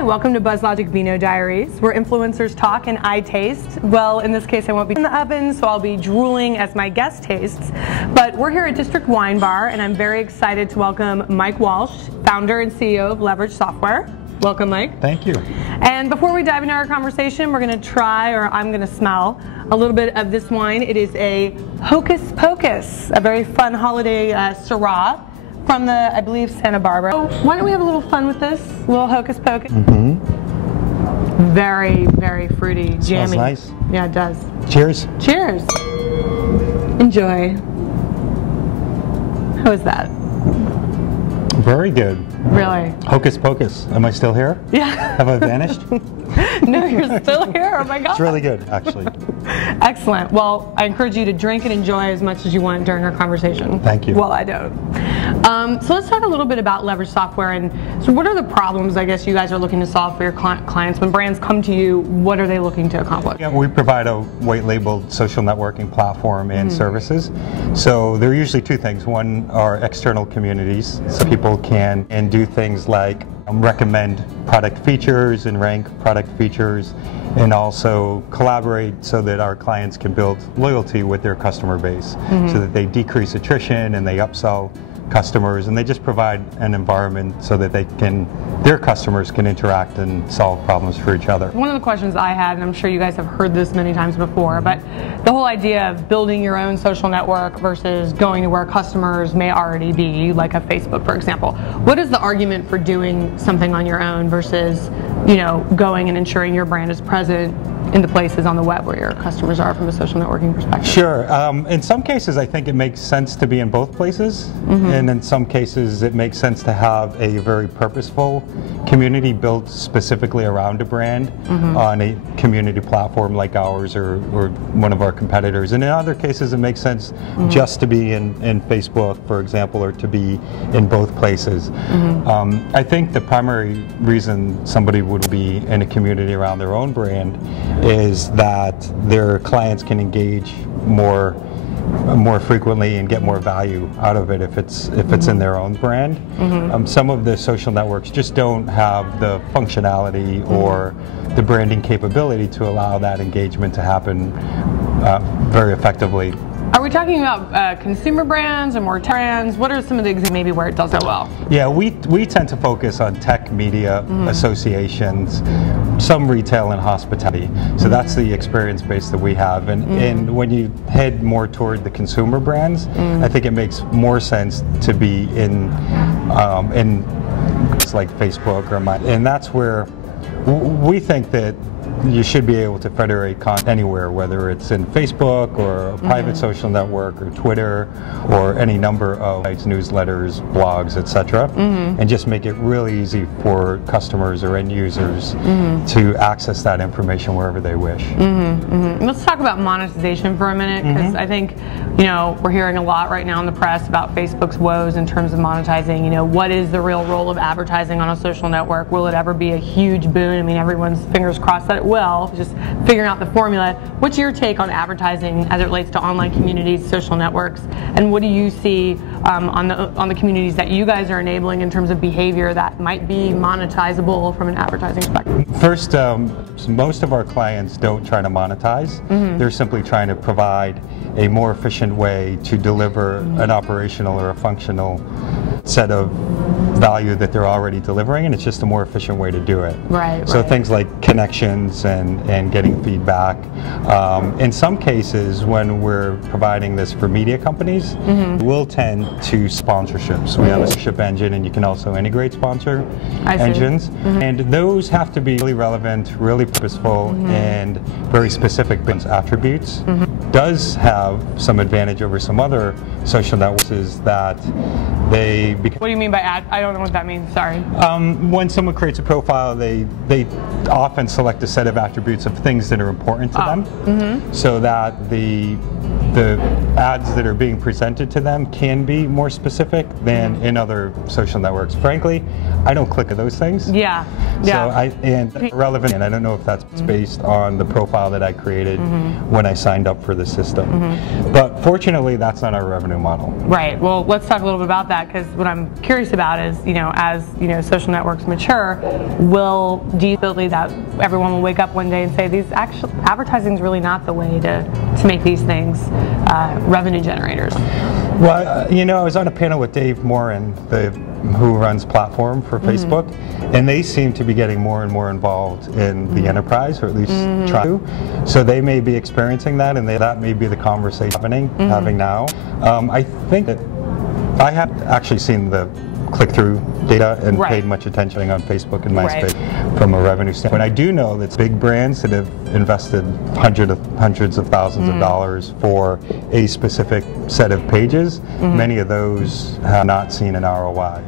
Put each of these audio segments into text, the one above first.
Hi, welcome to BuzzLogic Vino Diaries, where influencers talk and I taste. Well, in this case, I won't be in the oven, so I'll be drooling as my guest tastes. But we're here at District Wine Bar, and I'm very excited to welcome Mike Walsh, founder and CEO of Leverage Software. Welcome, Mike. Thank you. And before we dive into our conversation, we're going to try, or I'm going to smell, a little bit of this wine. It is a Hocus Pocus, a very fun holiday Syrah from the, I believe, Santa Barbara. So why don't we have a little fun with this? A little Hocus Pocus. Mm-hmm. Very, very fruity, jammy. Smells nice. Yeah, it does. Cheers. Cheers. Enjoy. How is that? Very good. Really? Hocus Pocus. Am I still here? Yeah. Have I vanished? No, you're still here. Oh my God. It's really good, actually. Excellent. Well, I encourage you to drink and enjoy as much as you want during our conversation. Thank you. Well, I don't. So let's talk a little bit about Leverage Software. And so what are the problems, I guess, you guys are looking to solve for your clients? When brands come to you, what are they looking to accomplish? Yeah, we provide a white-labeled social networking platform and services. So there are usually two things. One are external communities, so people can do things like recommend product features and rank product features, and also collaborate so that our clients can build loyalty with their customer base, so that they decrease attrition and they upsell customers, and they just provide an environment so that their customers can interact and solve problems for each other. One of the questions I had, and I'm sure you guys have heard this many times before, but the whole idea of building your own social network versus going to where customers may already be, like a Facebook, for example. What is the argument for doing something on your own versus, going and ensuring your brand is present in the places on the web where your customers are from a social networking perspective? Sure. In some cases, I think it makes sense to be in both places, and in some cases, it makes sense to have a very purposeful community built specifically around a brand on a community platform like ours or one of our competitors. And in other cases, it makes sense just to be in Facebook, for example, or to be in both places. I think the primary reason somebody would be in a community around their own brand is that their clients can engage more frequently and get more value out of it if it's in their own brand. Some of the social networks just don't have the functionality or the branding capability to allow that engagement to happen very effectively. Are we talking about consumer brands or more brands? What are some of the examples maybe where it does go well? Yeah, we tend to focus on tech, media, associations, some retail and hospitality. So that's the experience base that we have. And when you head more toward the consumer brands, I think it makes more sense to be in like Facebook and that's where we think that you should be able to federate content anywhere, whether it's in Facebook or a private social network or Twitter or any number of sites, newsletters, blogs, etc., and just make it really easy for customers or end users to access that information wherever they wish. Let's talk about monetization for a minute, because I think we're hearing a lot right now in the press about Facebook's woes in terms of monetizing. What is the real role of advertising on a social network? Will it ever be a huge boon? I mean, everyone's fingers crossed that it will, just figuring out the formula. What's your take on advertising as it relates to online communities, social networks, and what do you see on the communities that you guys are enabling in terms of behavior that might be monetizable from an advertising perspective? First, most of our clients don't try to monetize. They're simply trying to provide a more efficient way to deliver an operational or a functional set of value that they're already delivering, and it's just a more efficient way to do it. So things like connections and getting feedback. In some cases, when we're providing this for media companies, we'll tend to sponsorships. We have a sponsorship engine, and you can also integrate sponsor engines. And those have to be really relevant, really purposeful, and very specific attributes. Does have some advantage over some other social networks is that they What do you mean by ad? I don't know what that means, sorry. When someone creates a profile, they often select a set of attributes of things that are important to them, so that the the ads that are being presented to them can be more specific than in other social networks. Frankly, I don't click at those things. Yeah. So and relevant, and I don't know if that's based on the profile that I created when I signed up for the system. But fortunately, that's not our revenue model. Right. Well, let's talk a little bit about that, because what I'm curious about is, as social networks mature, do you believe that everyone will wake up one day and say, these advertising is really not the way to make these things revenue generators? Well, I was on a panel with Dave Morin, who runs platform for Facebook, and they seem to be getting more and more involved in the enterprise, or at least try to. So they may be experiencing that, and that may be the conversation having now. I think that I have actually seen the click-through data and paid much attention on Facebook and MySpace from a revenue standpoint. I do know that big brands that have invested hundreds of thousands of dollars for a specific set of pages, many of those have not seen an ROI.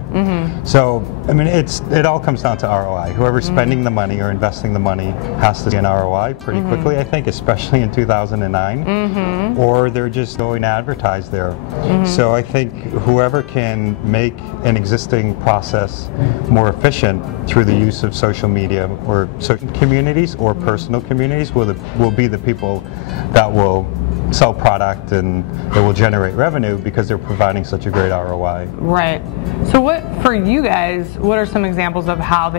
So, I mean, it all comes down to ROI. Whoever's spending the money or investing the money has to see an ROI pretty quickly, I think, especially in 2009, or they're just going to advertise there. So I think whoever can make an existing process more efficient through the use of social media or social communities or personal communities will be the people that will sell product and it will generate revenue because they're providing such a great ROI. Right. So for you guys, what are some examples of how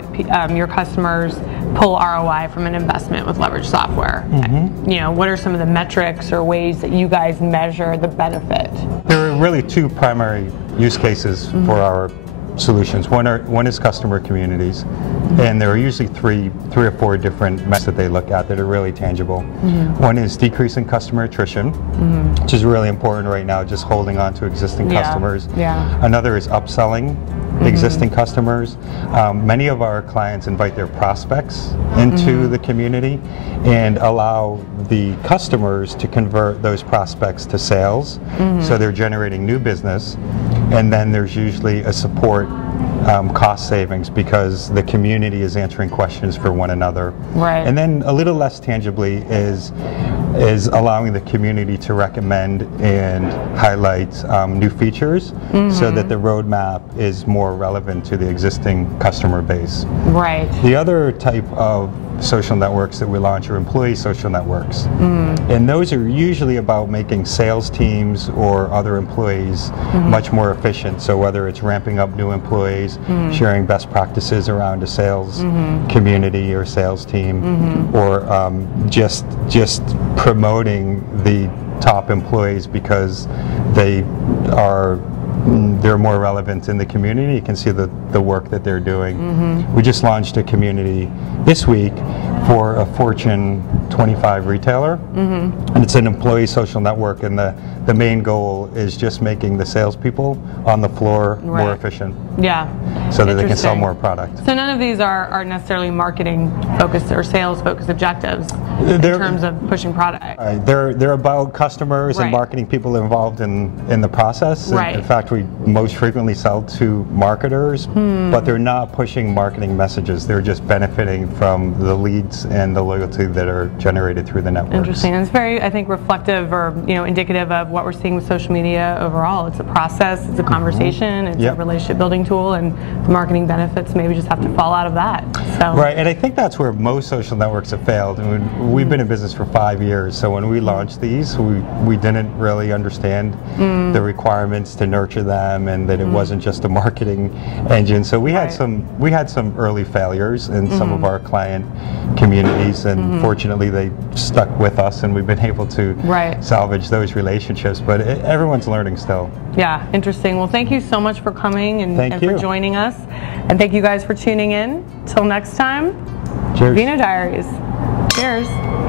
your customers pull ROI from an investment with leverage software? What are some of the metrics or ways that you guys measure the benefit? There are really two primary use cases for our solutions. One is customer communities, and there are usually three or four different metrics that they look at that are really tangible. One is decreasing customer attrition, which is really important right now, just holding on to existing customers. Another is upselling existing customers. Many of our clients invite their prospects into the community and allow the customers to convert those prospects to sales, so they're generating new business. And then there's usually a support cost savings because the community is answering questions for one another. Right. And then a little less tangibly is allowing the community to recommend and highlight new features so that the roadmap is more relevant to the existing customer base. Right. The other type of social networks that we launch are employee social networks. And those are usually about making sales teams or other employees much more efficient. So whether it's ramping up new employees, sharing best practices around a sales community or sales team, or just promoting the top employees because they're more relevant in the community. You can see the work that they're doing. We just launched a community this week for a Fortune 25 retailer, and it's an employee social network, and the main goal is just making the salespeople on the floor more efficient. Yeah. So that they can sell more product. So none of these are necessarily marketing focused or sales focused objectives in terms of pushing product. They're about customers and marketing people involved in the process. In fact, we most frequently sell to marketers, but they're not pushing marketing messages. They're just benefiting from the leads and the loyalty that are generated through the networks. Interesting. It's very, I think, reflective or indicative of what we're seeing with social media overall. It's a process, it's a conversation, it's a relationship building tool, and the marketing benefits maybe just have to fall out of that. So. Right, and I think that's where most social networks have failed. I mean, we've been in business for 5 years, so when we launched these, we didn't really understand the requirements to nurture them, and that it wasn't just a marketing engine. So we had some early failures in some of our client communities, and fortunately they stuck with us, and we've been able to salvage those relationships. But everyone's learning still. Yeah, interesting. Well, thank you so much for coming and for joining us, and thank you guys for tuning in. Till next time, cheers. Vino Diaries. Cheers.